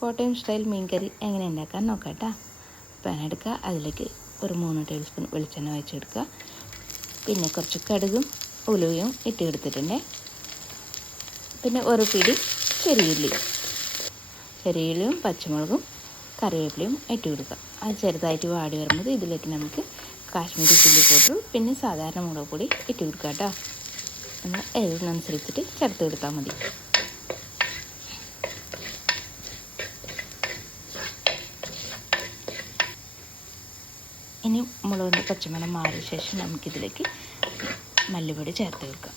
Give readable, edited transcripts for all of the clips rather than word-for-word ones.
Kottayam style മീൻ കറി എങ്ങനെ ഉണ്ടാക്കാൻ നോക്കാം കേട്ടോ. പാൻ എടുക്കുക, അതിലേക്ക് ഒരു 3 ടേബിൾ സ്പൂൺ വെളിച്ചെണ്ണ ഒഴിച്ചെടുക്കുക. പിന്നെ കുറച്ച് കടുകും ഉലുവയും ഇട്ട് എടുത്തിട്ടുണ്ട്. പിന്നെ ഒരു പിടി ചെറിയുള്ളിയും പച്ചമുളകും കറിവേപ്പിലയും ഇട്ട് കൊടുക്കുക. അത് ചെറുതായിട്ട് വാടി വരുമ്പോൾ ഇതിലേക്ക് നമുക്ക് കാശ്മീരി ചില്ലി പൗഡർ പിന്നെ സാധാരണ മുളക് പൊടി ഇട്ട് കൊടുക്കുക കേട്ടോ. നമ്മൾ എരിവിനനുസരിച്ചിട്ട് ചേർത്ത് കൊടുത്താൽ മതി. ഇനി മുളകിൻ്റെ പച്ചമണം മാറിയ ശേഷം നമുക്കിതിലേക്ക് മല്ലിപ്പൊടി ചേർത്ത് കൊടുക്കാം.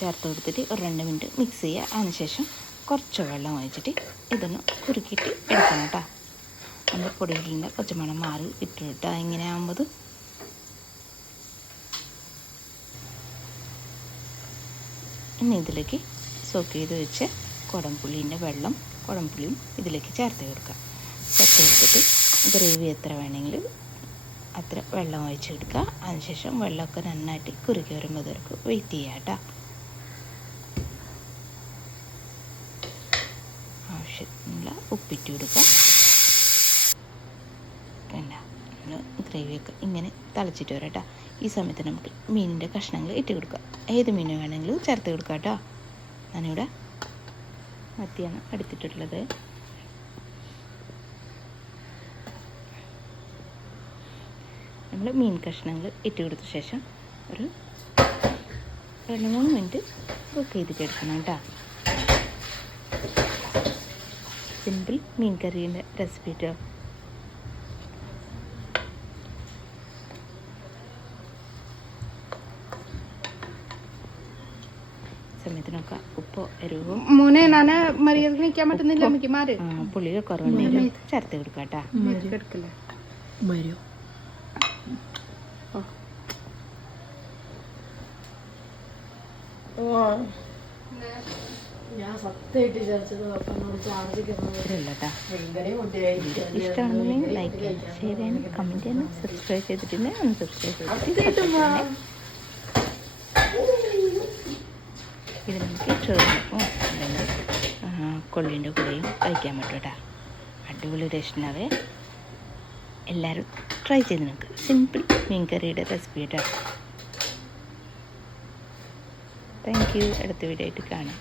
ചേർത്ത് കൊടുത്തിട്ട് ഒരു 2 മിനിറ്റ് മിക്സ് ചെയ്യുക. അതിനുശേഷം കുറച്ച് വെള്ളം ഒഴിച്ചിട്ട് ഇതൊന്ന് കുറുക്കിയിട്ട് എടുക്കണം കേട്ടോ. നമ്മുടെ പൊടികളിൻ്റെ പച്ചമണം മാറി ഇട്ടിട്ട് ഇങ്ങനെ ആകുമ്പോൾ ഇനി ഇതിലേക്ക് സോക്ക് ചെയ്ത് വെച്ച് കുടംപുളിയും ഇതിലേക്ക് ചേർത്ത് കൊടുക്കുക. ചേർത്ത് കൊടുത്തിട്ട് ഗ്രേവി എത്ര വേണമെങ്കിലും അത്ര വെള്ളം ഒഴിച്ചെടുക്കുക. അതിനുശേഷം വെള്ളമൊക്കെ നന്നായിട്ട് കുറുക്കി വരുമ്പോൾ ഇതൊക്കെ വെയിറ്റ് ചെയ്യുക കേട്ടോ. ആവശ്യത്തിനുള്ള ഉപ്പിട്ട് കൊടുക്കുക. ഗ്രേവിയൊക്കെ ഇങ്ങനെ തിളച്ചിട്ട് വരാം കേട്ടോ. ഈ സമയത്ത് നമുക്ക് മീനിൻ്റെ കഷ്ണങ്ങൾ ഇട്ട് കൊടുക്കുക. ഏത് മീൻ വേണമെങ്കിലും ചേർത്ത് കൊടുക്കുക കേട്ടോ. ഞാനിവിടെ മത്തിയാണ് എടുത്തിട്ടുള്ളത്. നമ്മൾ മീൻ കഷ്ണങ്ങൾ ഇട്ട് കൊടുത്ത ശേഷം ഒരു 2-3 മിനിറ്റ് കുക്ക് ചെയ്തിട്ട് എടുക്കണം കേട്ടോ. സിമ്പിൾ മീൻ കറീൻ്റെ റെസിപ്പി കേട്ടോ. സമയത്തിനൊക്കെ ഉപ്പോ എരിവും മോനെ നാനെ മര്യാദക്ക് നിൽക്കാൻ പറ്റുന്നില്ല. പുളിയോ കുറവുണ്ടെങ്കിലും ചേർത്ത് കൊടുക്കാം കേട്ടോ. ഇഷ്ടമാണെന്നുണ്ടെങ്കിൽ ലൈക്ക് ചെയ്യാനും ഷെയർ ചെയ്യാനും കമൻറ്റ് ചെയ്യാനും സബ്സ്ക്രൈബ് ചെയ്തിട്ടുണ്ട്. ഒന്ന് സബ്സ്ക്രൈബ് ചെയ്തിട്ട് ഇത് നമുക്ക് ചോറിനൊപ്പം അല്ലെങ്കിൽ കൊള്ളിൻ്റെ കൂടെയും കഴിക്കാൻ പറ്റും കേട്ടോ. അടിപൊളി ടേസ്റ്റിനാവേ. എല്ലാവരും ട്രൈ ചെയ്ത് നോക്കുക. സിമ്പിൾ മീൻ കറിയുടെ റെസിപ്പി കേട്ടോ. Thank you. അടുത്ത വീഡിയോ ആയിട്ട് കാണാം.